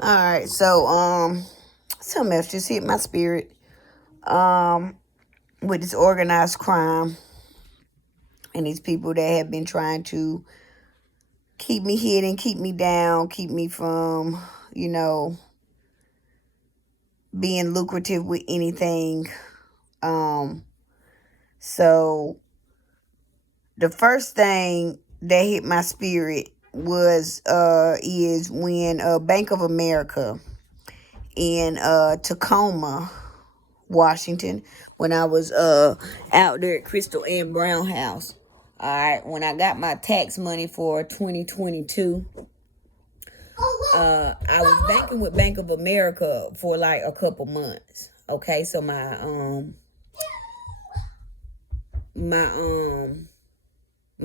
Alright, so something else just hit my spirit. With this organized crime and these people that have been trying to keep me hidden, keep me down, keep me from, being lucrative with anything. So the first thing that hit my spirit is when Bank of America in Tacoma, Washington, when I was out there at Crystal Ann Brown house. All right, when I got my tax money for 2022, I was banking with Bank of America for like a couple months. Okay, so my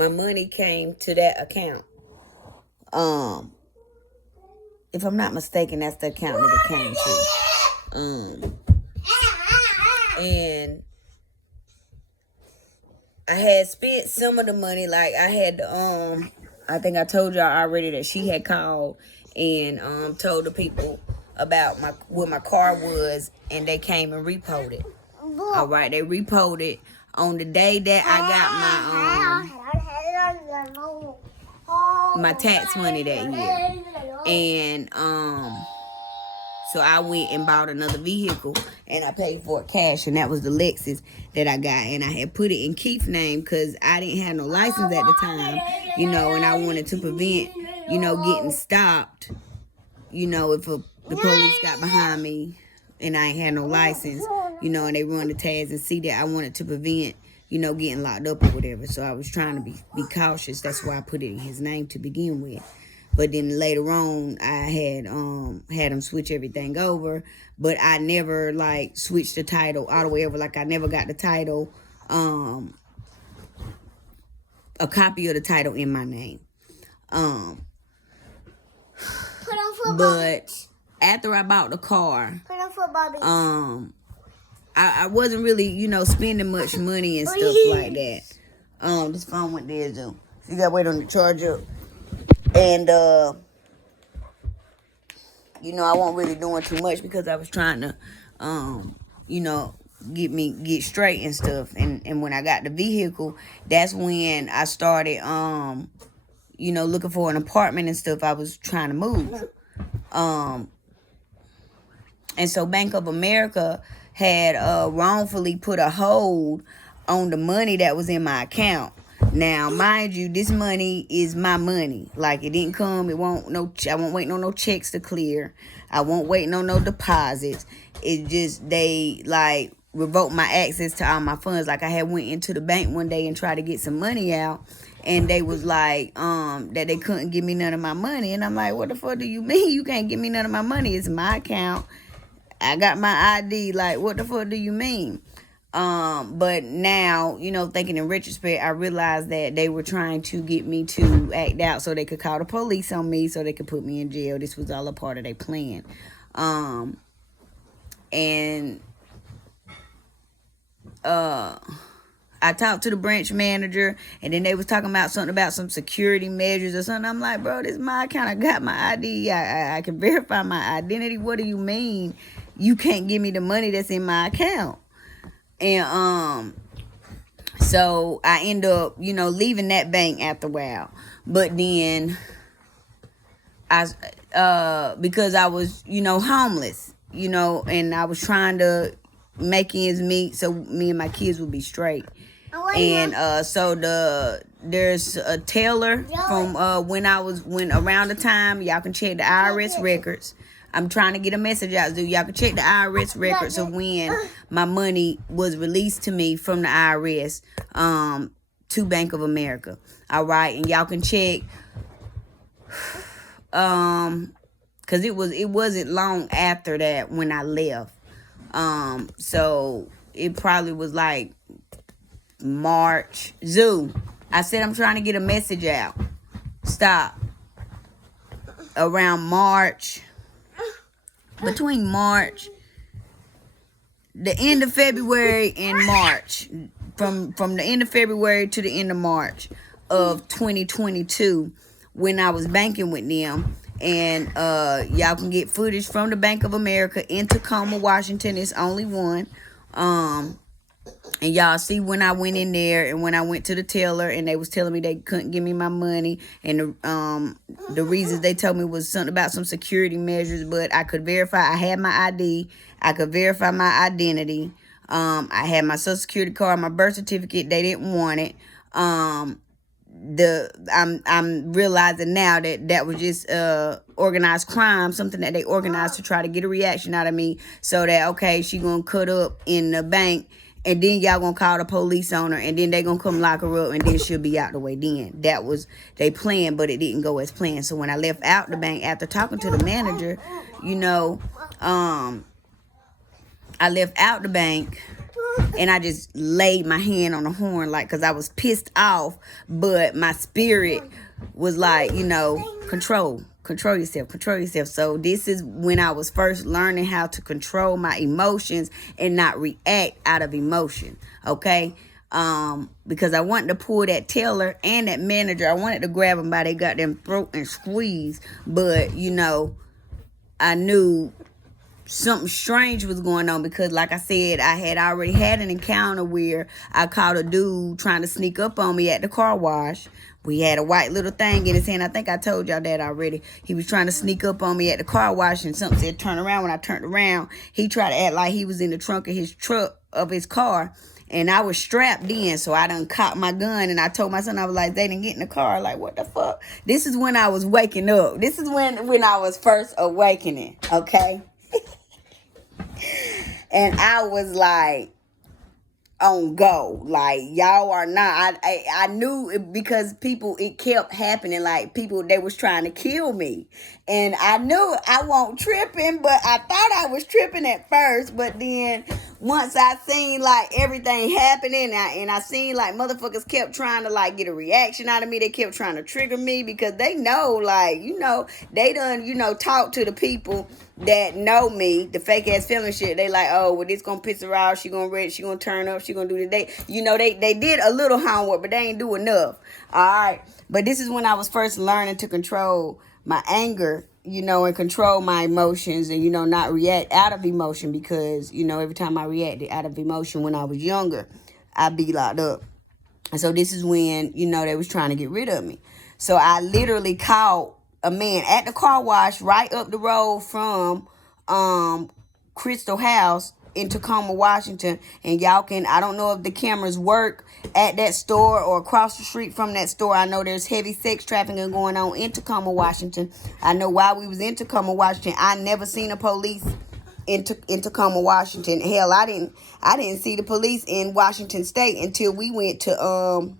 money came to that account. If I'm not mistaken, that's the account that it came to. And I had spent some of the money. Like I had, I think I told y'all already that she had called and told the people about what my car was, and they came and repoed it. All right, they repoed it on the day that I got my tax money that year. And so I went and bought another vehicle, and I paid for it cash, and that was the Lexus that I got. And I had put it in Keith's name because I didn't have no license at the time, and I wanted to prevent, getting stopped, if the police got behind me and I ain't had no license, and they run the tags and see that I wanted to prevent, getting locked up or whatever. So I was trying to be cautious. That's why I put it in his name to begin with. But then later on, I had him switch everything over. But I never, switched the title all the way over. Like, I never got the title, a copy of the title in my name. But after I bought the car, I wasn't really, spending much money and stuff like that. This phone went there, too. So you got to wait on the charger. And, I wasn't really doing too much because I was trying to, get straight and stuff. And when I got the vehicle, that's when I started, looking for an apartment and stuff. I was trying to move. And so Bank of America had wrongfully put a hold on the money that was in my account. Now, mind you, this money is my money. Like, it didn't come. I won't wait on no checks to clear. I won't wait on no deposits. It's just they, revoked my access to all my funds. Like, I had went into the bank one day and tried to get some money out. And they was like, that they couldn't give me none of my money. And I'm like, what the fuck do you mean you can't give me none of my money? It's my account. I got my ID. Like, what the fuck do you mean? But now, thinking in retrospect, I realized that they were trying to get me to act out so they could call the police on me so they could put me in jail. This was all a part of their plan. And I talked to the branch manager, and then they was talking about something about some security measures or something. I'm like, bro, this is my account. I got my ID. I can verify my identity. What do you mean you can't give me the money that's in my account? And so I end up, leaving that bank after a while. But then because I was, homeless, and I was trying to make ends meet so me and my kids would be straight. And so there's a teller from when around the time, y'all can check the IRS records. I'm trying to get a message out, dude. Y'all can check the IRS records of when my money was released to me from the IRS to Bank of America. All right, and y'all can check because it wasn't long after that when I left. So it probably was like March. I said I'm trying to get a message out. Stop. Around March. Between March, the end of February and March, from the end of February to the end of March of 2022, when I was banking with them, And y'all can get footage from the Bank of America in Tacoma, Washington. It's only one. And y'all see when I went in there and when I went to the teller and they was telling me they couldn't give me my money, and the reasons they told me was something about some security measures, but I could verify I had my ID. I could verify my identity. I had my social security card, my birth certificate. They didn't want it. I'm realizing now that was just organized crime, something that they organized to try to get a reaction out of me, so that okay, she gonna cut up in the bank, and then y'all gonna call the police on her, and then they gonna come lock her up, and then she'll be out the way. Then that was they plan, but it didn't go as planned. So when I left out the bank after talking to the manager, I left out the bank and I just laid my hand on the horn, like, because I was pissed off, but my spirit was like, control yourself. So this is when I was first learning how to control my emotions and not react out of emotion. Okay. Because I wanted to pull that teller and that manager. I wanted to grab them by their goddamn throat and squeeze, but I knew something strange was going on, because like I said, I had already had an encounter where I caught a dude trying to sneak up on me at the car wash. We had a white little thing in his hand. I think I told y'all that already. He was trying to sneak up on me at the car wash, and something said turn around. When I turned around, he tried to act like he was in the trunk of his car, and I was strapped in, so I done caught my gun, and I told my son, I was like, they didn't get in the car. Like, what the fuck? This is when I was waking up. This is when I was first awakening, okay? And I was like on go, like, y'all are not. I knew it, because it kept happening. Like, they was trying to kill me, and I knew I wasn't tripping, but I thought I was tripping at first. But then once I seen like everything happening, and I seen like motherfuckers kept trying to like get a reaction out of me. They kept trying to trigger me, because they know, like, they done talk to the people that know me, the fake ass feeling shit. They like, oh, well, this gonna piss her off. She gonna read. She gonna turn up. She gonna do this. They did a little homework, but they ain't do enough. All right, but this is when I was first learning to control my anger, and control my emotions, and not react out of emotion, because every time I reacted out of emotion when I was younger, I'd be locked up. And so this is when they was trying to get rid of me. So I literally caught a man at the car wash right up the road from Crystal House in Tacoma, Washington. And y'all I don't know if the cameras work at that store or across the street from that store. I know there's heavy sex trafficking going on in Tacoma, Washington. I know while we was in Tacoma, Washington, I never seen a police in Tacoma, Washington. Hell, I didn't see the police in Washington State until we went to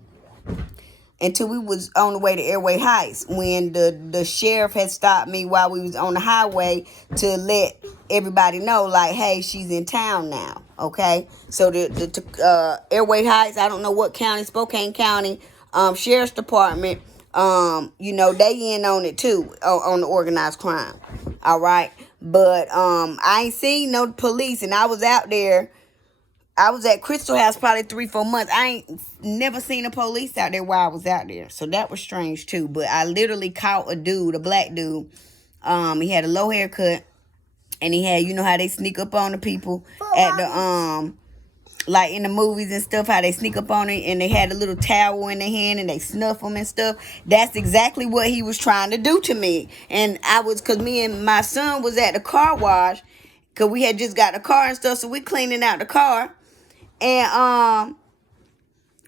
until we was on the way to Airway Heights, when the sheriff had stopped me while we was on the highway to let everybody know, like, hey, she's in town now. Okay, so the Airway Heights, I don't know what county, Spokane County, Sheriff's Department, they in on it too, on the organized crime. All right, but I ain't seen no police, and I was out there. I was at Crystal House probably 3-4 months. I ain't never seen a police out there while I was out there. So that was strange too. But I literally caught a black dude. He had a low haircut, and he had, how they sneak up on the people at the like in the movies and stuff, how they sneak up on it, and they had a little towel in their hand and they snuff them and stuff. That's exactly what he was trying to do to me. And cause me and my son was at the car wash, cause we had just got the car and stuff, so we cleaning out the car. And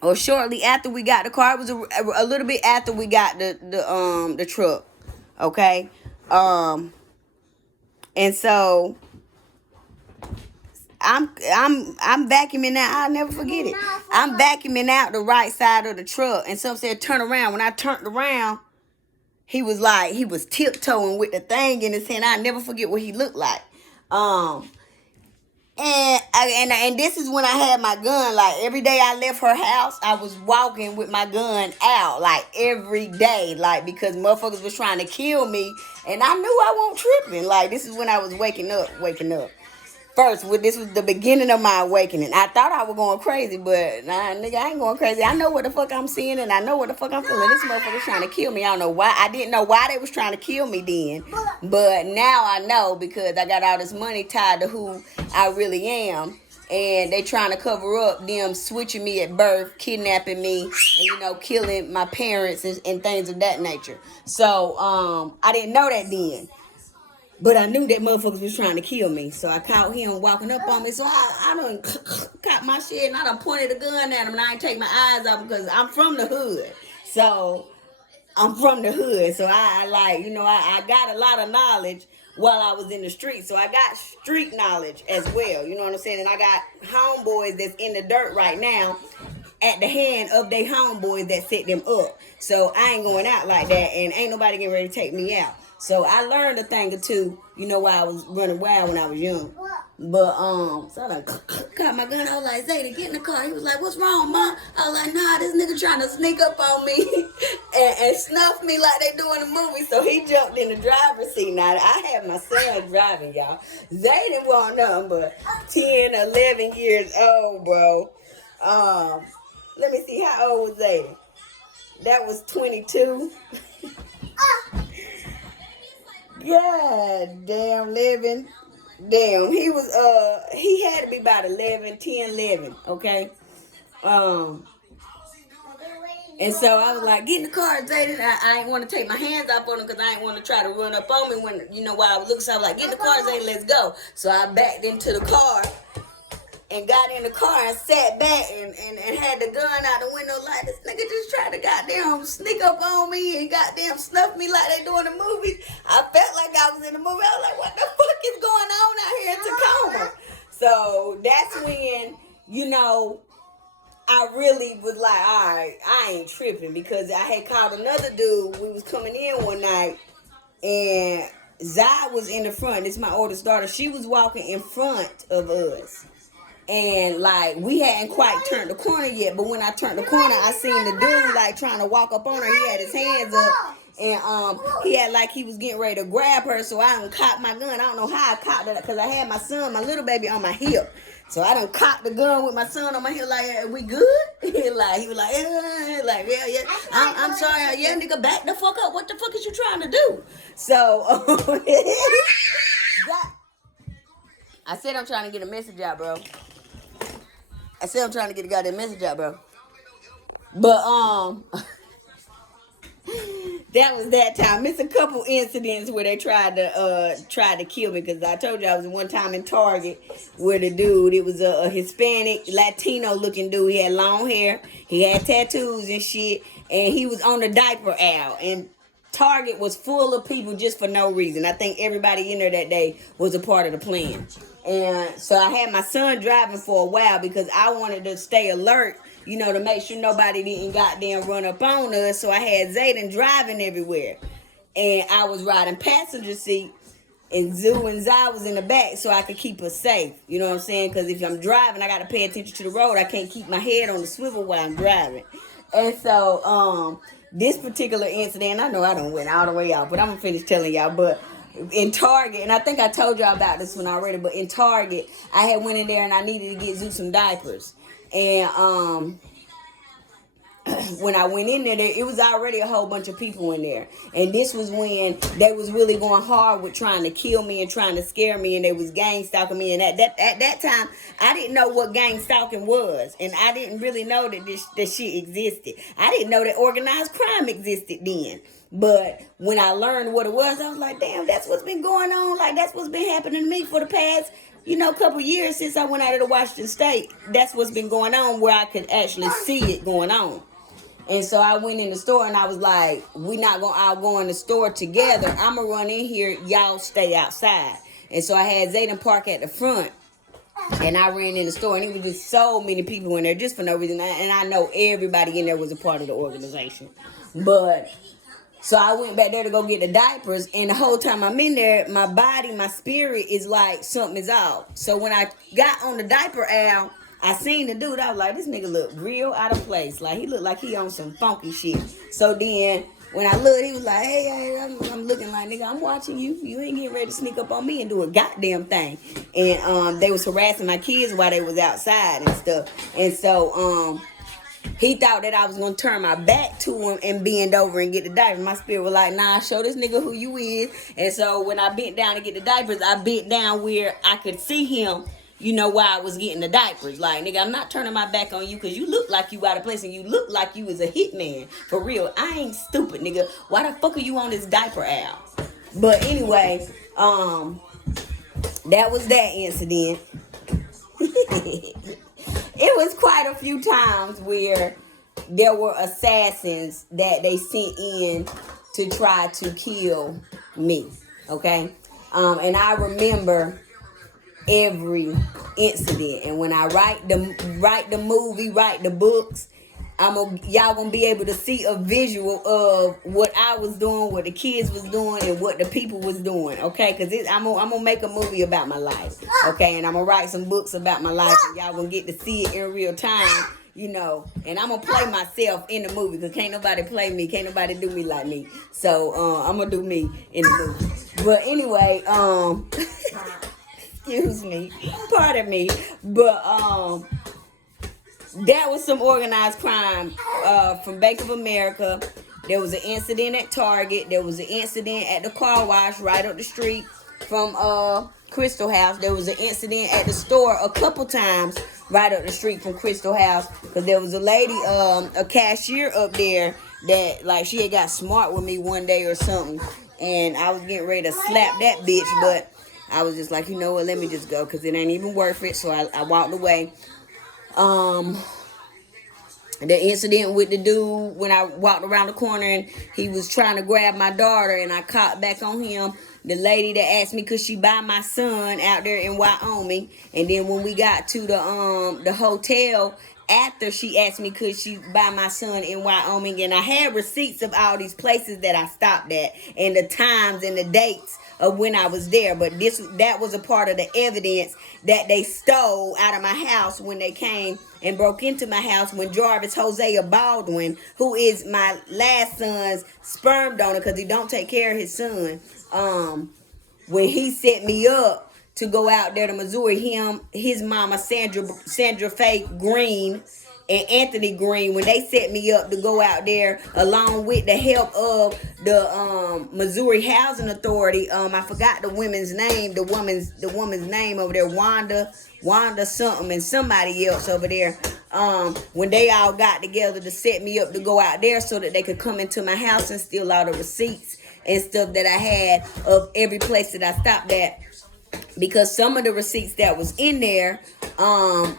or shortly after we got the car, it was a little bit after we got the truck, okay, and so I'm vacuuming out. I'll never forget it. I'm vacuuming out the right side of the truck, and some said turn around. When I turned around, he was tiptoeing with the thing in his hand. I'll never forget what he looked like. And this is when I had my gun. Like, every day I left her house, I was walking with my gun out, like, every day, like, because motherfuckers was trying to kill me, and I knew I wasn't tripping. Like, this is when I was waking up. first, this was the beginning of my awakening. I thought I was going crazy, but nah, nigga, I ain't going crazy. I know what the fuck I'm seeing, and I know what the fuck I'm feeling. This motherfucker's trying to kill me. I don't know why. I didn't know why they was trying to kill me then, but now I know because I got all this money tied to who I really am. And they trying to cover up them switching me at birth, kidnapping me, and, you know, killing my parents and things of that nature. So, I didn't know that then. But I knew that motherfuckers was trying to kill me. So I caught him walking up on me. So I done caught my shit and I done pointed a gun at him and I ain't take my eyes off because I'm from the hood. So I'm from the hood. So I like, you know, I got a lot of knowledge while I was in the street. So I got street knowledge as well. You know what I'm saying? And I got homeboys that's in the dirt right now at the hand of they homeboys that set them up. So I ain't going out like that and ain't nobody getting ready to take me out. So I learned a thing or two, you know, while I was running wild when I was young. But, so I like, got my gun. I was like, Zayden, get in the car. He was like, what's wrong, Mom? I was like, nah, this nigga trying to sneak up on me and snuff me like they do in the movie. So he jumped in the driver's seat. Now, I had my son driving, y'all. Zayden wasn't nothing but 10, 11 years old, bro. Let me see, how old was Zayden? That was 22. God damn, 11. Damn, he was, he had to be about 11, 10, 11, okay? And so I was like, get in the car, Zayden. I ain't want to take my hands off on him because I ain't want to try to run up on me when, you know, while I was looking. So I was like, get in the car, Zayden, let's go. So I backed into the car and got in the car and sat back and had the gun out the window like, this nigga just tried to goddamn sneak up on me and goddamn snuff me like they do in the movies. I felt like I was in the movie. I was like, what the fuck is going on out here in Tacoma? So that's when, you know, I really was like, all right, I ain't tripping because I had called another dude. We was coming in one night and Zai was in the front. This is my oldest daughter. She was walking in front of us. And, like, we hadn't quite turned the corner yet. But when I turned the corner, I seen the dude, like, trying to walk up on her. He had his hands up. And he had, like, he was getting ready to grab her. So I done cocked my gun. I don't know how I cocked it. Because I had my son, my little baby, on my hip. So I done cocked the gun with my son on my hip. Like, we good? He was like, yeah. I'm sorry. Yeah, nigga, back the fuck up. What the fuck is you trying to do? So, I said I'm trying to get a message out, bro. I said I'm trying to get a goddamn message out, bro. But, that was that time. It's a couple incidents where they tried to kill me because I told you I was one time in Target where the dude, it was a Hispanic, Latino looking dude. He had long hair. He had tattoos and shit. And he was on the diaper aisle. And Target was full of people just for no reason. I think everybody in there that day was a part of the plan. And so I had my son driving for a while because I wanted to stay alert, you know, to make sure nobody didn't goddamn run up on us. So I had Zayden driving everywhere. And I was riding passenger seat. And Zoo and Zai was in the back so I could keep us safe. You know what I'm saying? Because if I'm driving, I got to pay attention to the road. I can't keep my head on the swivel while I'm driving. And so this particular incident, I know I done went all the way out, but I'm going to finish telling y'all. But in Target, and I think I told y'all about this one already, but in Target, I had went in there and I needed to get Zoo some diapers. And when I went in there, it was already a whole bunch of people in there. And this was when they was really going hard with trying to kill me and trying to scare me, and they was gang stalking me. And at that time, I didn't know what gang stalking was. And I didn't really know that that shit existed. I didn't know that organized crime existed then. But when I learned what it was, I was like, damn, that's what's been going on. Like, that's what's been happening to me for the past, you know, couple years since I went out of the Washington State. That's what's been going on where I could actually see it going on. And so I went in the store and I was like, we not going to all go in the store together. I'm going to run in here. Y'all stay outside. And so I had Zayden park at the front. And I ran in the store and it was just so many people in there just for no reason. And I know everybody in there was a part of the organization. But so I went back there to go get the diapers. And the whole time I'm in there, my body, my spirit is like something is off. So when I got on the diaper aisle, I seen the dude. I was like, this nigga look real out of place. Like, he looked like he on some funky shit. So then When I looked, he was like, hey, I'm looking like, nigga, I'm watching you. You ain't getting ready to sneak up on me and do a goddamn thing. And they was harassing my kids while they was outside and stuff. And so he thought that I was going to turn my back to him and bend over and get the diapers. My spirit was like, nah, show this nigga who you is. And so when I bent down to get the diapers, I bent down where I could see him, you know, while I was getting the diapers. Like, nigga, I'm not turning my back on you because you look like you out of place and you look like you was a hitman. For real, I ain't stupid, nigga. Why the fuck are you on this diaper aisle? But anyway, that was that incident. It was quite a few times where there were assassins that they sent in to try to kill me. Okay? And I remember every incident. And when I write the movie, write the books, y'all gonna be able to see a visual of what I was doing, what the kids was doing, and what the people was doing. Okay, because I'm gonna make a movie about my life. Okay, and I'm gonna write some books about my life, and y'all gonna get to see it in real time. You know, and I'm gonna play myself in the movie because can't nobody play me, can't nobody do me like me. So I'm gonna do me in the movie. But anyway, excuse me, pardon me, but that was some organized crime from Bank of America. There was an incident at Target. There was an incident at the car wash right up the street from Crystal House. There was an incident at the store a couple times right up the street from Crystal House because there was a lady, a cashier up there that like she had got smart with me one day or something, and I was getting ready to slap that bitch, but I was just like, you know what, let me just go because it ain't even worth it. So I walked away. The incident with the dude when I walked around the corner and he was trying to grab my daughter and I caught back on him. The lady that asked me could she buy my son out there in Wyoming, and then when we got to the hotel after, she asked me could she buy my son in Wyoming, and I had receipts of all these places that I stopped at and the times and the dates of when I was there. But that was a part of the evidence that they stole out of my house when they came and broke into my house when Jarvis Hosea Baldwin, who is my last son's sperm donor because he don't take care of his son, when he set me up to go out there to Missouri, his mama Sandra Faye Green and Anthony Green, when they set me up to go out there along with the help of the Missouri Housing Authority. I forgot the woman's name, the woman's name over there, Wanda something and somebody else over there. When they all got together to set me up to go out there so that they could come into my house and steal all the receipts and stuff that I had of every place that I stopped at. Because some of the receipts that was in there, I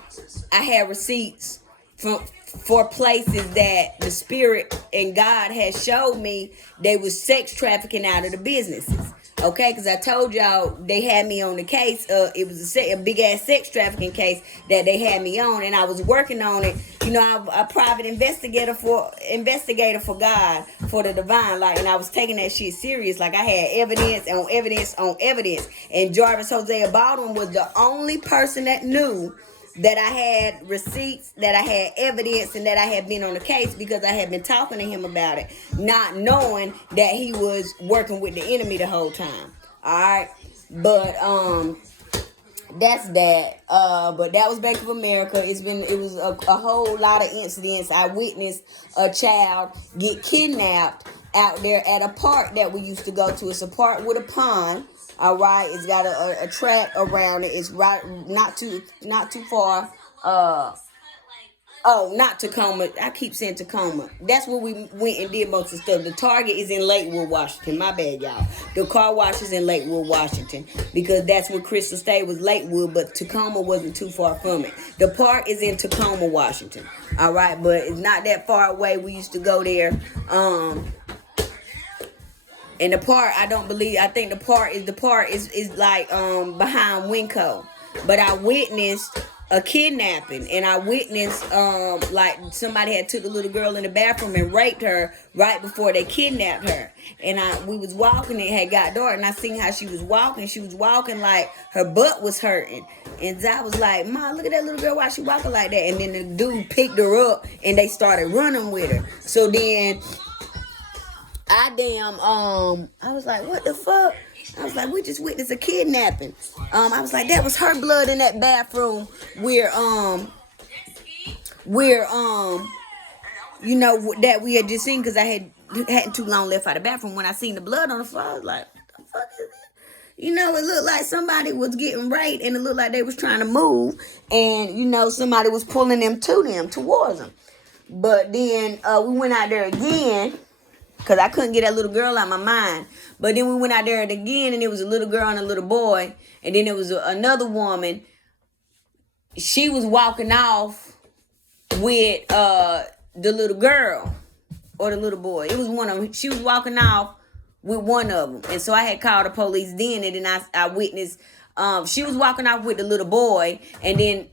had receipts for places that the Spirit and God had showed me they was sex trafficking out of the businesses. Okay, because I told y'all they had me on the case. It was a big ass sex trafficking case that they had me on, and I was working on it. You know, I'm a private investigator for God, for the divine, like, and I was taking that shit serious. Like I had evidence on evidence on evidence, and Jarvis Hosea Baldwin was the only person that knew that I had receipts, that I had evidence, and that I had been on the case because I had been talking to him about it, not knowing that he was working with the enemy the whole time. Alright. But that's that. But that was Bank of America. It was a whole lot of incidents. I witnessed a child get kidnapped out there at a park that we used to go to. It's a park with a pond. All right, it's got a track around it. It's right, not too far. Not Tacoma. I keep saying Tacoma. That's where we went and did most of the stuff. The Target is in Lakewood, Washington. My bad, y'all. The car wash is in Lakewood, Washington, because that's where Crystal stayed, was Lakewood, but Tacoma wasn't too far from it. The park is in Tacoma, Washington. All right, but it's not that far away. We used to go there. And the part, I think the part is like behind Winco. But I witnessed a kidnapping, and I witnessed like somebody had took the little girl in the bathroom and raped her right before they kidnapped her. And we was walking, it had got dark, and I seen how she was walking. She was walking like her butt was hurting. And I was like, Ma, look at that little girl, why she walking like that? And then the dude picked her up and they started running with her. So then I was like, what the fuck? I was like, we just witnessed a kidnapping. I was like, that was her blood in that bathroom where you know, that we had just seen, because I hadn't too long left out of the bathroom. When I seen the blood on the floor, I was like, what the fuck is this? You know, it looked like somebody was getting raped, and it looked like they was trying to move, and, you know, somebody was pulling them towards them. But then we went out there again, because I couldn't get that little girl out of my mind. But then we went out there again, and it was a little girl and a little boy, and then there was another woman. She was walking off with the little girl or the little boy. It was one of them. She was walking off with one of them. And so I had called the police then, and then I witnessed she was walking off with the little boy, and then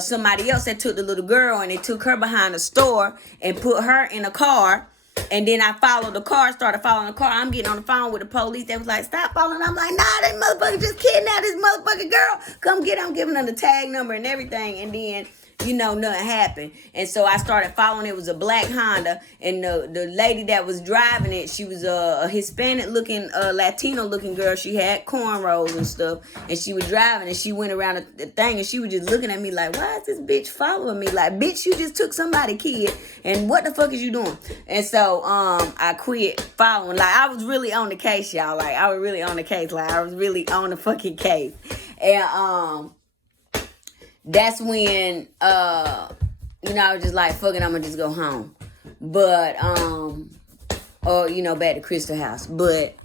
somebody else that took the little girl, and they took her behind the store and put her in a car. And then I followed the car, started following the car. I'm getting on the phone with the police. They was like, stop following. I'm like, nah, that motherfucker just kidnapped this motherfucking girl. Come get her. I'm giving her the tag number and everything. And then, you know, nothing happened. And so I started following. It was a black Honda. And the lady that was driving it, she was a Hispanic-looking, Latino-looking girl. She had cornrows and stuff. And she was driving, and she went around the thing, and she was just looking at me like, why is this bitch following me? Like, bitch, you just took somebody's kid, and what the fuck is you doing? And so I quit following. Like, I was really on the case, y'all. Like, I was really on the case. Like, I was really on the fucking case. And that's when, you know, I was just like, fuck it, I'm gonna just go home. But, or, you know, back to Crystal House. But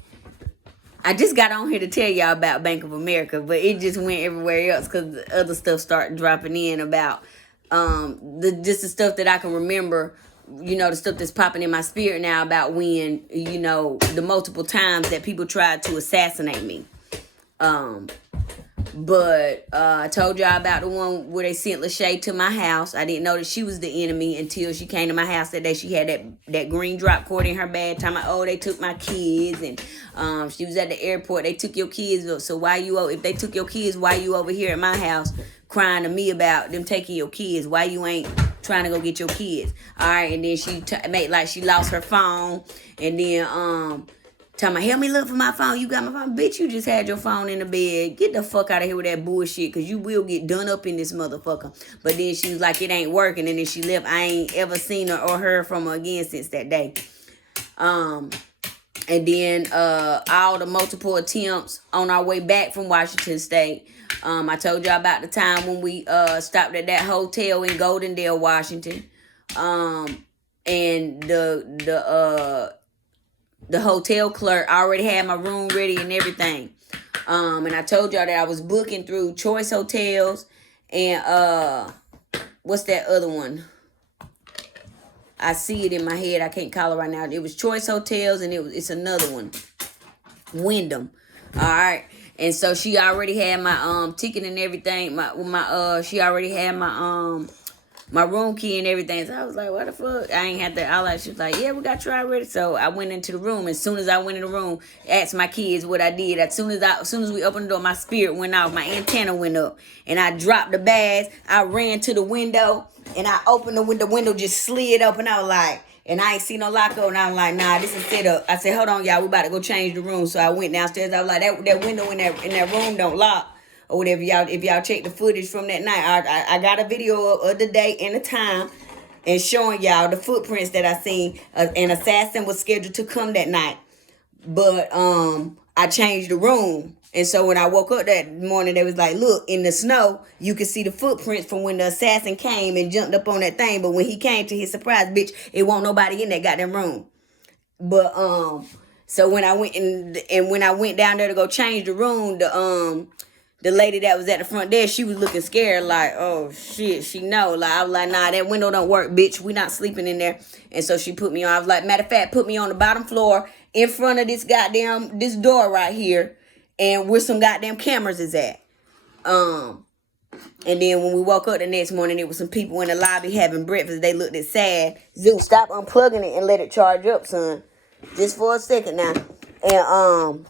I just got on here to tell y'all about Bank of America, but it just went everywhere else because the other stuff started dropping in about, just the stuff that I can remember, you know, the stuff that's popping in my spirit now about when, you know, the multiple times that people tried to assassinate me. But I told y'all about the one where they sent Lachey to my house. I didn't know that she was the enemy until she came to my house that day. She had that green drop cord in her bag. Talking about, oh, they took my kids. And she was at the airport. They took your kids. So if they took your kids, why you over here at my house crying to me about them taking your kids? Why you ain't trying to go get your kids? All right. And then she made like she lost her phone. And then talking about, help me look for my phone. You got my phone? Bitch, you just had your phone in the bed. Get the fuck out of here with that bullshit, because you will get done up in this motherfucker. But then she was like, it ain't working. And then she left. I ain't ever seen her or heard from her again since that day. And then all the multiple attempts on our way back from Washington State. I told y'all about the time when we stopped at that hotel in Goldendale, Washington. And the hotel clerk already had my room ready and everything. And I told y'all that I was booking through Choice Hotels and what's that other one? I see it in my head. I can't call it right now. It was Choice Hotels, and it's another one. Wyndham. All right. And so she already had my ticket and everything. She already had my room key and everything. So I was like, what the fuck? I ain't had that. All that. She was like, yeah, we got you already. So I went into the room. As soon as I went in the room, asked my kids what I did. As soon as we opened the door, my spirit went off. My antenna went up. And I dropped the bags. I ran to the window. And I opened the window. The window just slid up. And I was like, and I ain't see no lock on. And I was like, nah, this is set up. I said, hold on, y'all. We about to go change the room. So I went downstairs. I was like, that window in that room don't lock. Or whatever, y'all. If y'all check the footage from that night, I got a video of the day and the time, and showing y'all the footprints that I seen. An assassin was scheduled to come that night, but I changed the room, and so when I woke up that morning, they was like, "Look, in the snow, you can see the footprints from when the assassin came and jumped up on that thing. But when he came, to his surprise, bitch, it wasn't nobody in that goddamn room." But so when I went and when I went down there to go change the room, the lady that was at the front desk, she was looking scared, like, oh, shit, she know. Like, I was like, nah, that window don't work, bitch. We not sleeping in there. And so she put me on. I was like, matter of fact, put me on the bottom floor in front of this door right here, and where some goddamn cameras is at. And then when we woke up the next morning, there was some people in the lobby having breakfast. They looked at sad. Zeus, stop unplugging it and let it charge up, son. Just for a second now. And,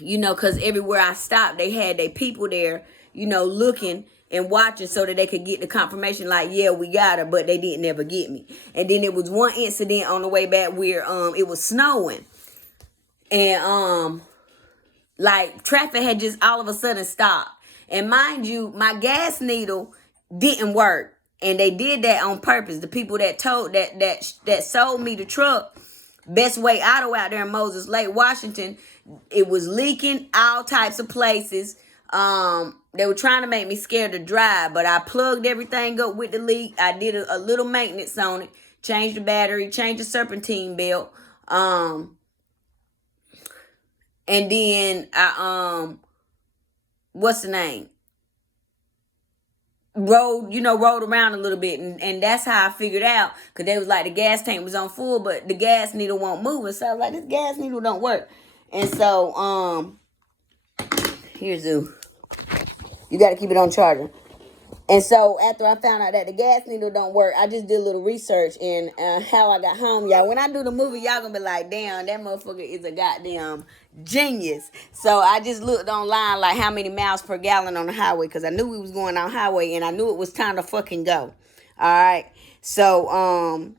you know, because everywhere I stopped, they had their people there, you know, looking and watching so that they could get the confirmation like, yeah, we got her, but they didn't ever get me. And then it was one incident on the way back where it was snowing. And like traffic had just all of a sudden stopped. And mind you, my gas needle didn't work. And they did that on purpose. The people that sold me the truck, Best Way Auto out there in Moses Lake, Washington, it was leaking all types of places. They were trying to make me scared to drive, but I plugged everything up with the leak. I did a little maintenance on it, changed the battery, changed the serpentine belt. And then I what's the name? Rode around a little bit, and that's how I figured out, because they was like the gas tank was on full, but the gas needle won't move. And so I was like, this gas needle don't work. And so here's the, you got to keep it on charger. And so after I found out that the gas needle don't work, I just did a little research in how I got home, y'all. When I do the movie, y'all gonna be like, damn, that motherfucker is a goddamn genius. So I just looked online like how many miles per gallon on the highway, because I knew we was going on highway and I knew it was time to fucking go. All right. So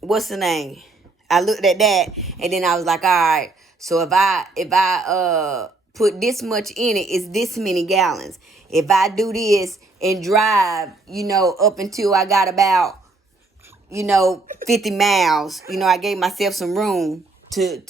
what's the name? I looked at that and then I was like, all right, so if I put this much in it, it's this many gallons. If I do this and drive, up until I got about, 50 miles, I gave myself some room to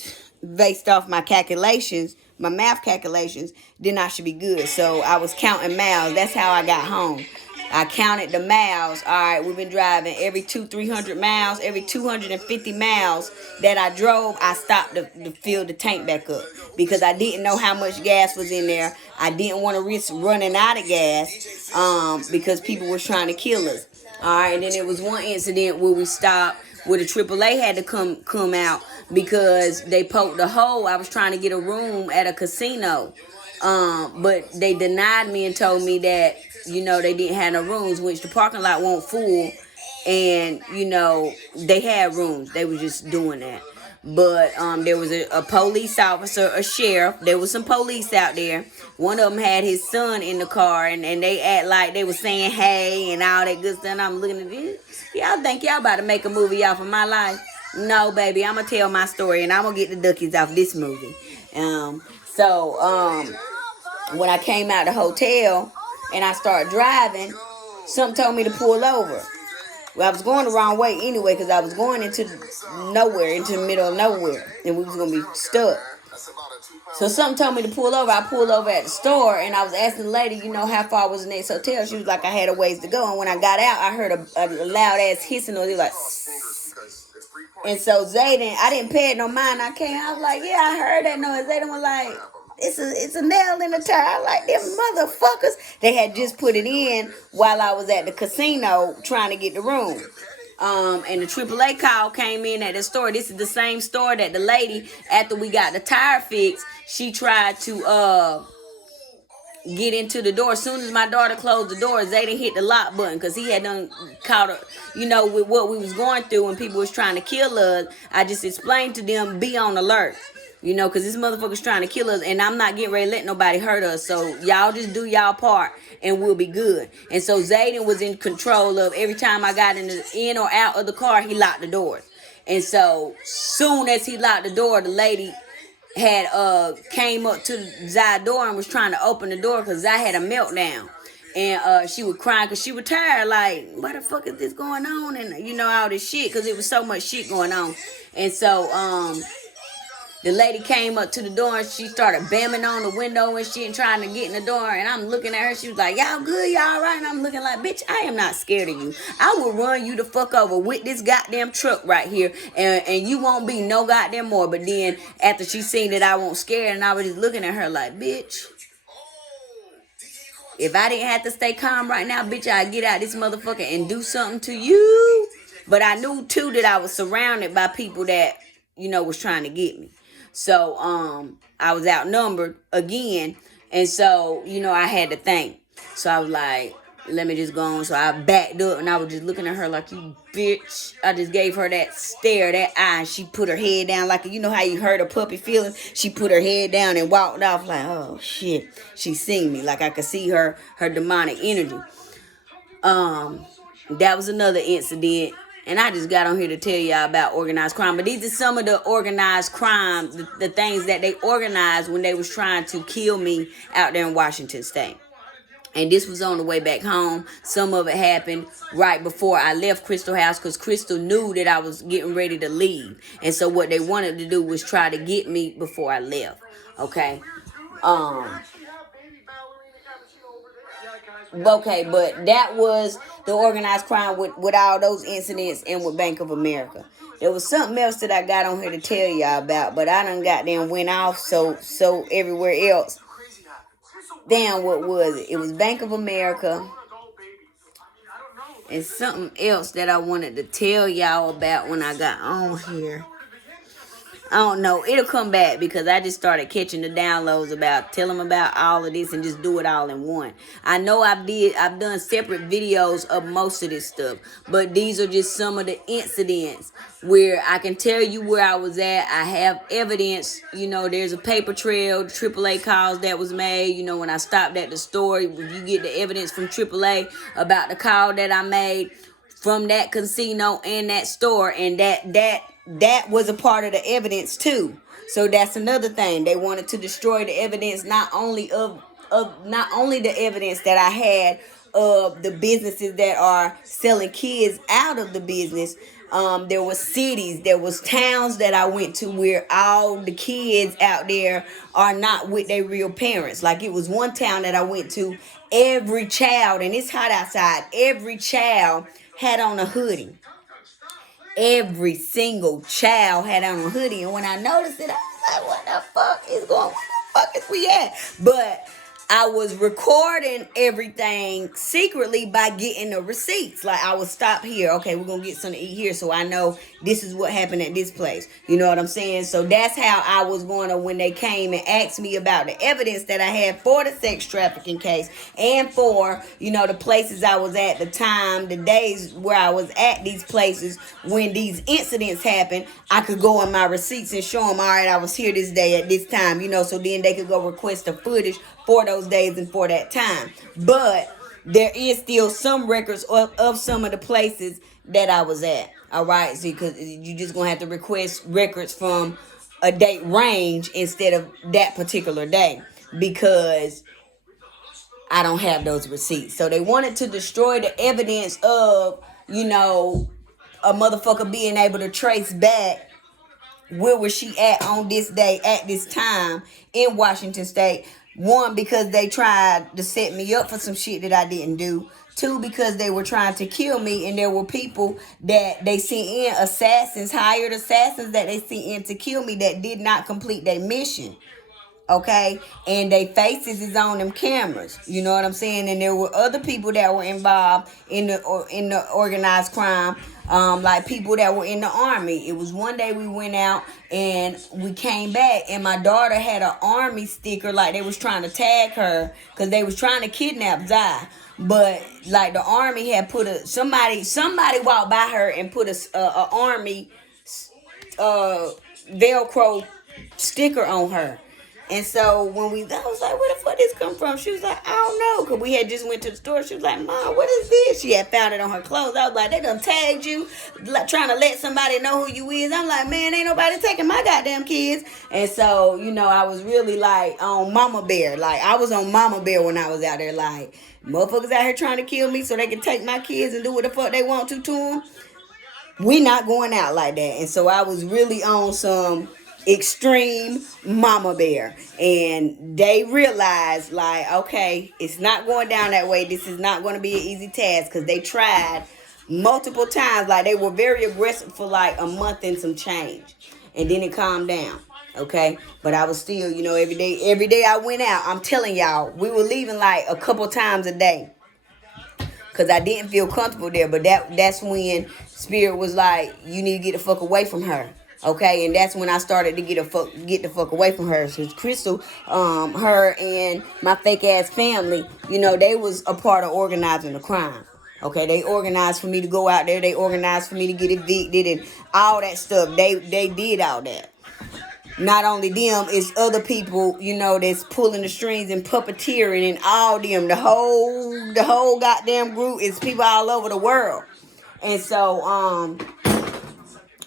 based off my calculations, my math calculations, then I should be good. So I was counting miles. That's how I got home. I counted the miles. All right, we've been driving every 300 miles, every 250 miles that I drove, I stopped to fill the tank back up, because I didn't know how much gas was in there. I didn't want to risk running out of gas because people were trying to kill us. All right, and then there was one incident where we stopped, where the AAA had to come out because they poked a hole. I was trying to get a room at a casino. But they denied me and told me that, they didn't have no rooms, which the parking lot won't full. And, they had rooms. They were just doing that. But there was a police officer, a sheriff. There was some police out there. One of them had his son in the car, and they act like they were saying hey and all that good stuff. And I'm looking at this. Y'all think y'all about to make a movie off of my life? No, baby. I'm going to tell my story, and I'm going to get the duckies off this movie. So when I came out the hotel and I started driving, something told me to pull over. Well, I was going the wrong way anyway, because I was going into nowhere, into the middle of nowhere, and we was going to be stuck. So something told me to pull over. I pulled over at the store, and I was asking the lady, how far was the next hotel. She was like, I had a ways to go. And when I got out, I heard a loud ass hissing noise, like, and so Zayden, I didn't pay it no mind. I was like, yeah, I heard that noise. Zayden was like, it's a nail in the tire. I like, them motherfuckers. They had just put it in while I was at the casino trying to get the room. And the AAA call came in at the store. This is the same store that the lady, after we got the tire fixed, she tried to get into the door. As soon as my daughter closed the door, Zayden hit the lock button, because he had done caught her, with what we was going through when people was trying to kill us. I just explained to them, be on alert. Because this motherfucker's trying to kill us, and I'm not getting ready to let nobody hurt us. So y'all just do y'all part, and we'll be good. And so Zayden was in control of every time I got in or out of the car, he locked the doors. And so soon as he locked the door, the lady had came up to Zai's door and was trying to open the door, because Zai had a meltdown. And she was crying because she was tired. Like, what the fuck is this going on? And, all this shit, because it was so much shit going on. And so the lady came up to the door and she started bamming on the window and shit and trying to get in the door. And I'm looking at her. She was like, y'all good? Y'all all right? And I'm looking like, bitch, I am not scared of you. I will run you the fuck over with this goddamn truck right here. And you won't be no goddamn more. But then after she seen that I won't scare, and I was just looking at her like, bitch, if I didn't have to stay calm right now, bitch, I'd get out this motherfucker and do something to you. But I knew, too, that I was surrounded by people that, was trying to get me. So, I was outnumbered again. And so, I had to think. So I was like, let me just go on. So I backed up and I was just looking at her like, you bitch. I just gave her that stare, that eye. And she put her head down like, you know how you heard a puppy feeling? She put her head down and walked off like, oh shit. She seen me. Like I could see her demonic energy. That was another incident. And I just got on here to tell y'all about organized crime. But these are some of the organized crime, the things that they organized when they was trying to kill me out there in Washington State. And this was on the way back home. Some of it happened right before I left Crystal House because Crystal knew that I was getting ready to leave. And so what they wanted to do was try to get me before I left. Okay. Okay, but that was the organized crime with all those incidents and with Bank of America. There was something else that I got on here to tell y'all about, but I done got them went off so everywhere else. Damn, what was it? It was Bank of America and something else that I wanted to tell y'all about when I got on here. I don't know. It'll come back because I just started catching the downloads about tell them about all of this and just do it all in one. I know I've done separate videos of most of this stuff, but these are just some of the incidents where I can tell you where I was at. I have evidence. You know, there's a paper trail, the AAA calls that was made. You know, when I stopped at the store, you get the evidence from AAA about the call that I made from that casino and that store, and that was a part of the evidence too. So that's another thing. They wanted to destroy the evidence, not only the evidence that I had of the businesses that are selling kids out of the business. There was cities, there was towns that I went to where all the kids out there are not with their real parents. Like it was one town that I went to, every child, and it's hot outside, every child had on a hoodie. Every single child had on a hoodie. And when I noticed it, I was like, what the fuck is going on? Where the fuck is we at? But I was recording everything secretly by getting the receipts. Like I would stop here. Okay, we're going to get something to eat here. So I know this is what happened at this place. You know what I'm saying? So that's how I was going to, when they came and asked me about the evidence that I had for the sex trafficking case and for, you know, the places I was at, the time, the days where I was at these places when these incidents happened, I could go on my receipts and show them, all right, I was here this day at this time, you know, so then they could go request the footage for those days and for that time. But there is still some records of some of the places that I was at. All right, see, because you just gonna have to request records from a date range instead of that particular day because I don't have those receipts. So they wanted to destroy the evidence of, you know, a motherfucker being able to trace back where was she at on this day at this time in Washington State. One, because they tried to set me up for some shit that I didn't do. Two, because they were trying to kill me, and there were people that they sent in, assassins, hired assassins that they sent in to kill me that did not complete their mission. Okay, and they faces is on them cameras. You know what I'm saying? And there were other people that were involved in the organized crime, like people that were in the army. It was one day we went out and we came back, and my daughter had an army sticker, like they was trying to tag her because they was trying to kidnap Zai. But like the army had put somebody walked by her and put a army Velcro sticker on her. And so when I was like, where the fuck this come from? She was like, I don't know. Because we had just went to the store. She was like, Mom, what is this? She had found it on her clothes. I was like, they done tagged you, like, trying to let somebody know who you is. I'm like, man, ain't nobody taking my goddamn kids. And so, you know, I was really like on Mama Bear. Like, I was on Mama Bear when I was out there. Like, motherfuckers out here trying to kill me so they can take my kids and do what the fuck they want to them. We not going out like that. And so I was really on some extreme Mama Bear, and they realized, like, okay, it's not going down that way. This is not going to be an easy task, because they tried multiple times. Like, they were very aggressive for like a month and some change, and then it calmed down. Okay, but I was still, you know, every day I went out, I'm telling y'all, we were leaving like a couple times a day because I didn't feel comfortable there. But that's when Spirit was like, you need to get the fuck away from her. Okay, and that's when I started to get the fuck away from her. Cause Crystal, her and my fake ass family, they was a part of organizing the crime. Okay, they organized for me to go out there. They organized for me to get evicted and all that stuff. They did all that. Not only them, it's other people, that's pulling the strings and puppeteering and all them. The whole goddamn group is people all over the world. And so,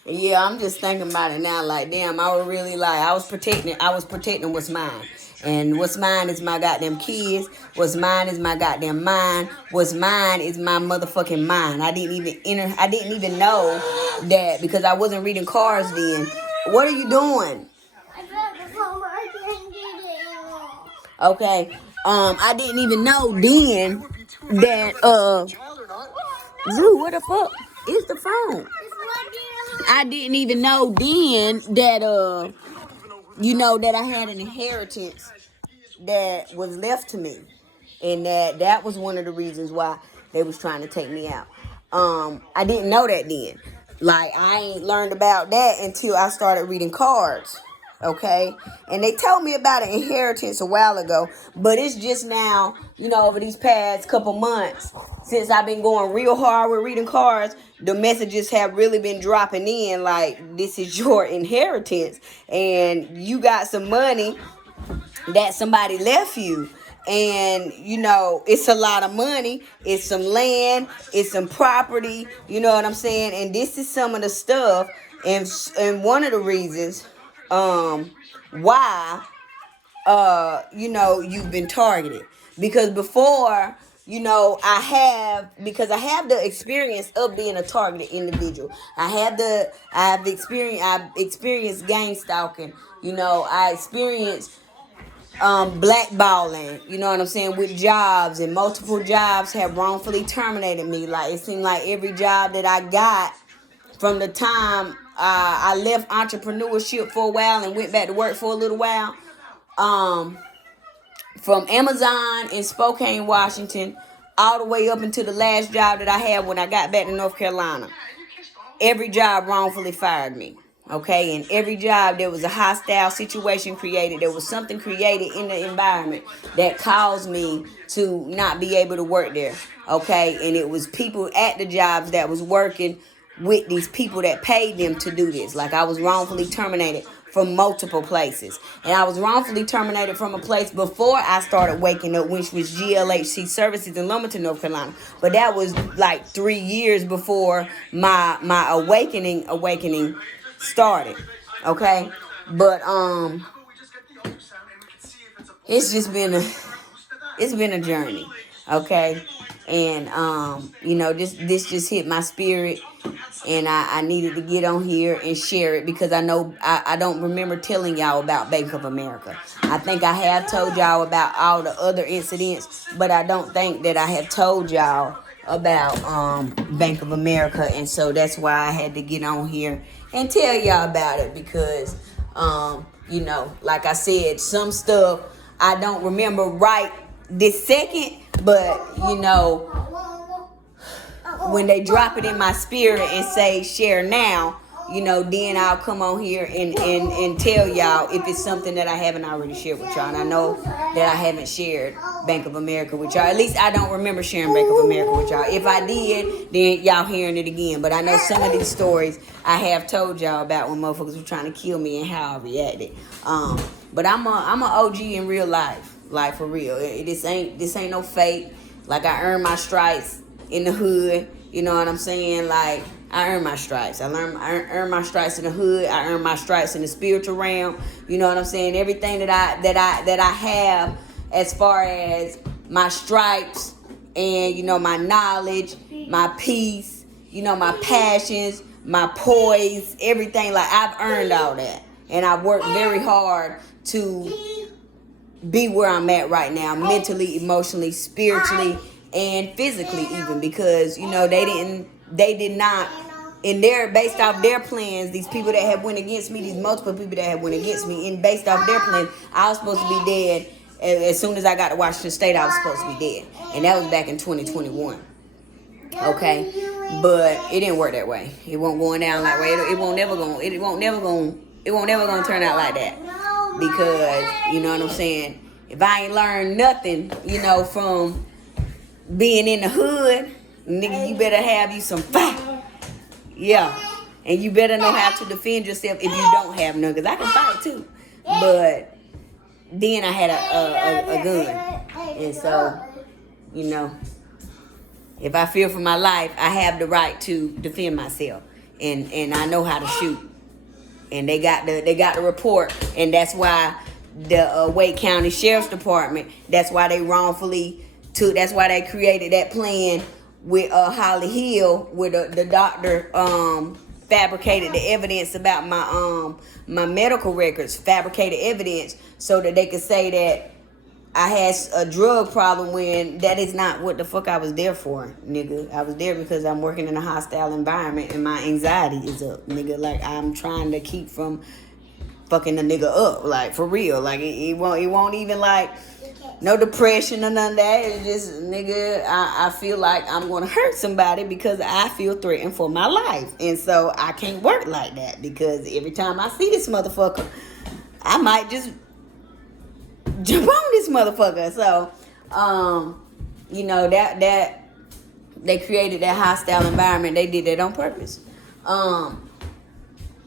yeah, I'm just thinking about it now. Like, damn, I was protecting what's mine. And what's mine is my goddamn kids. What's mine is my goddamn mind. What's mine is my motherfucking mind. I didn't even know that because I wasn't reading cards then. What are you doing? Okay. I didn't even know then that Drew, what the fuck is the phone? I didn't even know then that that I had an inheritance that was left to me. And that was one of the reasons why they was trying to take me out. I didn't know that then. Like, I ain't learned about that until I started reading cards. Okay? And they told me about an inheritance a while ago. But it's just now, over these past couple months, since I've been going real hard with reading cards, the messages have really been dropping in like, this is your inheritance. And you got some money that somebody left you. And, it's a lot of money. It's some land. It's some property. You know what I'm saying? And this is some of the stuff. And one of the reasons why, you've been targeted. Because before, I have the experience of being a targeted individual. I've experienced gang stalking. I experienced blackballing, you know what I'm saying, with jobs, and multiple jobs have wrongfully terminated me. Like, it seemed like every job that I got from the time I left entrepreneurship for a while and went back to work for a little while, from Amazon in Spokane, Washington, all the way up into the last job that I had when I got back to North Carolina. Every job wrongfully fired me. Okay, and every job there was a hostile situation created. There was something created in the environment that caused me to not be able to work there. Okay, and it was people at the jobs that was working with these people that paid them to do this. Like, I was wrongfully terminated from multiple places. And I was wrongfully terminated from a place before I started waking up, which was GLHC Services in Lumberton, North Carolina. But that was like 3 years before my awakening started. Okay? But it's been a journey. Okay? And this just hit my spirit, and I needed to get on here and share it because I know I don't remember telling y'all about Bank of America. I think I have told y'all about all the other incidents, but I don't think that I have told y'all about Bank of America, and so that's why I had to get on here and tell y'all about it because like I said, some stuff I don't remember right this second, but when they drop it in my spirit and say share now, then I'll come on here and tell y'all if it's something that I haven't already shared with y'all. And I know that I haven't shared Bank of America with y'all. At least I don't remember sharing Bank of America with y'all. If I did, then y'all hearing it again. But I know some of these stories I have told y'all about when motherfuckers were trying to kill me and how I reacted. But I'm a OG in real life. Like, for real. This ain't no fake. Like, I earned my stripes in the hood. You know what I'm saying? Like, I earned my stripes. I earned my stripes in the hood. I earned my stripes in the spiritual realm. You know what I'm saying? Everything that I have as far as my stripes and my knowledge, my peace, my passions, my poise, everything. Like, I've earned all that, and I worked very hard to be where I'm at right now, mentally, emotionally, spiritually, and physically even, because they did not, in their, based off their plans, these people that have went against me, these multiple people that have went against me, and based off their plan, I was supposed to be dead as soon as I got to Washington State. I was supposed to be dead, and that was back in 2021. Okay, But it didn't work that way. It won't going down that way. It won't never gonna turn out like that. Because, you know what I'm saying? If I ain't learned nothing, you know, from being in the hood, nigga, you better have you some fight. Yeah. And you better know how to defend yourself if you don't have none. Because I can fight too. But then I had a gun. And so, you know, if I fear for my life, I have the right to defend myself. And I know how to shoot. And they got the report. And that's why the Wake County Sheriff's Department, that's why they that's why they created that plan with Holly Hill, where the doctor fabricated the evidence about my medical records, fabricated evidence so that they could say that I had a drug problem, when that is not what the fuck I was there for, nigga. I was there because I'm working in a hostile environment and my anxiety is up, nigga. Like, I'm trying to keep from fucking a nigga up, like, for real. Like, it won't even, like, no depression or none of that. It's just, nigga, I feel like I'm going to hurt somebody because I feel threatened for my life. And so I can't work like that, because every time I see this motherfucker, I might just jump on this motherfucker. So, you know, that they created that hostile environment. They did that on purpose.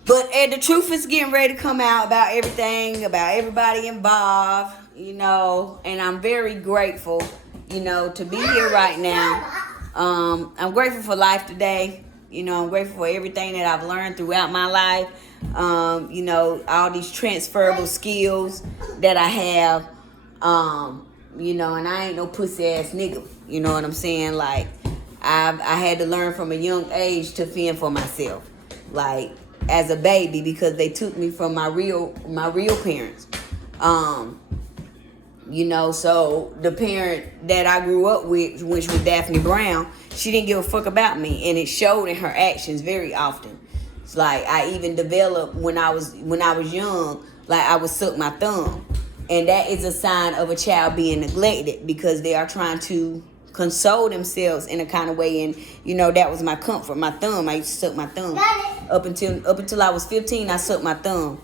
But the truth is getting ready to come out about everything, about everybody involved, you know, and I'm very grateful, you know, to be here right now. I'm grateful for life today. You know, I'm grateful for everything that I've learned throughout my life. You know, all these transferable skills that I have. You know, and I ain't no pussy ass nigga. You know what I'm saying? Like, I had to learn from a young age to fend for myself. Like, as a baby, because they took me from my real parents. You know, so the parent that I grew up with, which was Daphne Brown, she didn't give a fuck about me, and it showed in her actions very often. It's like, I even developed when I was young, like, I would suck my thumb, and that is a sign of a child being neglected, because they are trying to console themselves in a kind of way. And, you know, that was my comfort, my thumb. I used to suck my thumb. Up until I was 15, I sucked my thumb.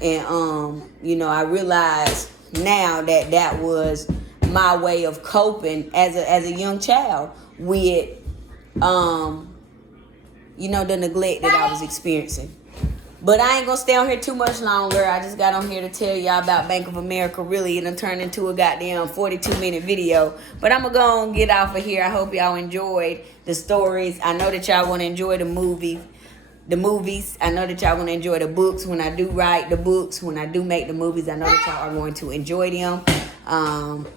And you know, I realized now that was my way of coping as a young child with you know, the neglect that I was experiencing. But I ain't gonna stay on here too much longer. I just got on here to tell y'all about Bank of America. Really, it done turned into a goddamn 42-minute video. But I'm gonna go and get off of here. I hope y'all enjoyed the stories. I know that y'all want to enjoy the movies. I know that y'all want to enjoy the books. When I do write the books, when I do make the movies, I know that y'all are going to enjoy them.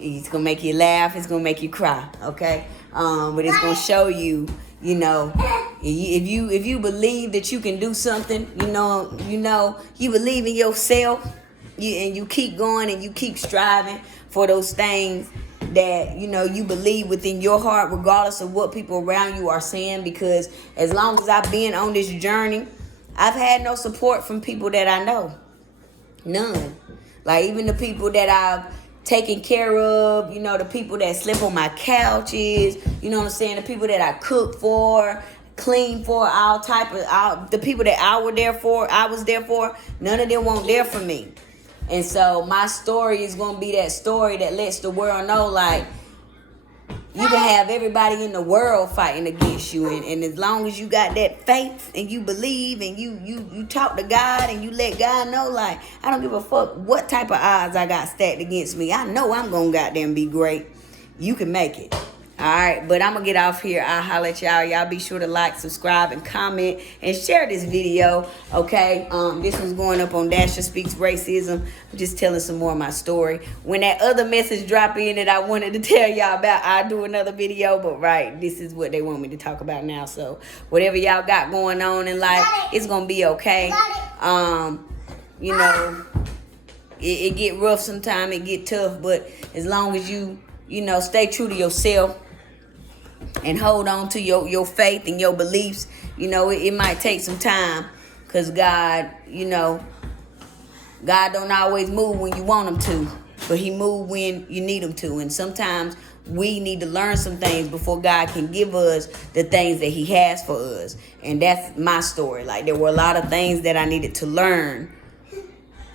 It's gonna make you laugh. It's gonna make you cry. Okay, but it's gonna show you. You know, if you believe that you can do something, you know, you believe in yourself, and you keep going and you keep striving for those things that, you know, you believe within your heart, regardless of what people around you are saying. Because as long as I've been on this journey, I've had no support from people that I know. None. Like, even the people that I've taken care of, you know, the people that sleep on my couches, you know what I'm saying, the people that I cook for, clean for, the people that I was there for, none of them weren't there for me. And so my story is going to be that story that lets the world know, like, you can have everybody in the world fighting against you, and as long as you got that faith and you believe and you talk to God and you let God know, like, I don't give a fuck what type of odds I got stacked against me. I know I'm gonna goddamn be great. You can make it. All right, but I'm gonna get off here. I'll holler at y'all. Y'all be sure to like, subscribe, and comment, and share this video. Okay, this one's going up on Dasha Speaks Racism. I'm just telling some more of my story. When that other message drop in that I wanted to tell y'all about, I'll do another video. But right, this is what they want me to talk about now. So whatever y'all got going on in life, it's gonna be okay. You know, it get rough sometimes, it get tough, but as long as you know, stay true to yourself and hold on to your faith and your beliefs. You know, it might take some time, because God, you know, God don't always move when you want him to. but he move when you need him to. And sometimes we need to learn some things before God can give us the things that he has for us. And that's my story. Like, there were a lot of things that I needed to learn,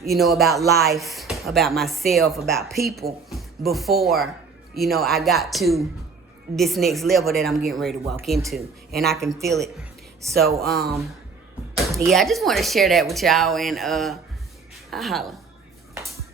about life, about myself, about people, before, I got to this next level that I'm getting ready to walk into. And I can feel it. So, I just want to share that with y'all, and I holla.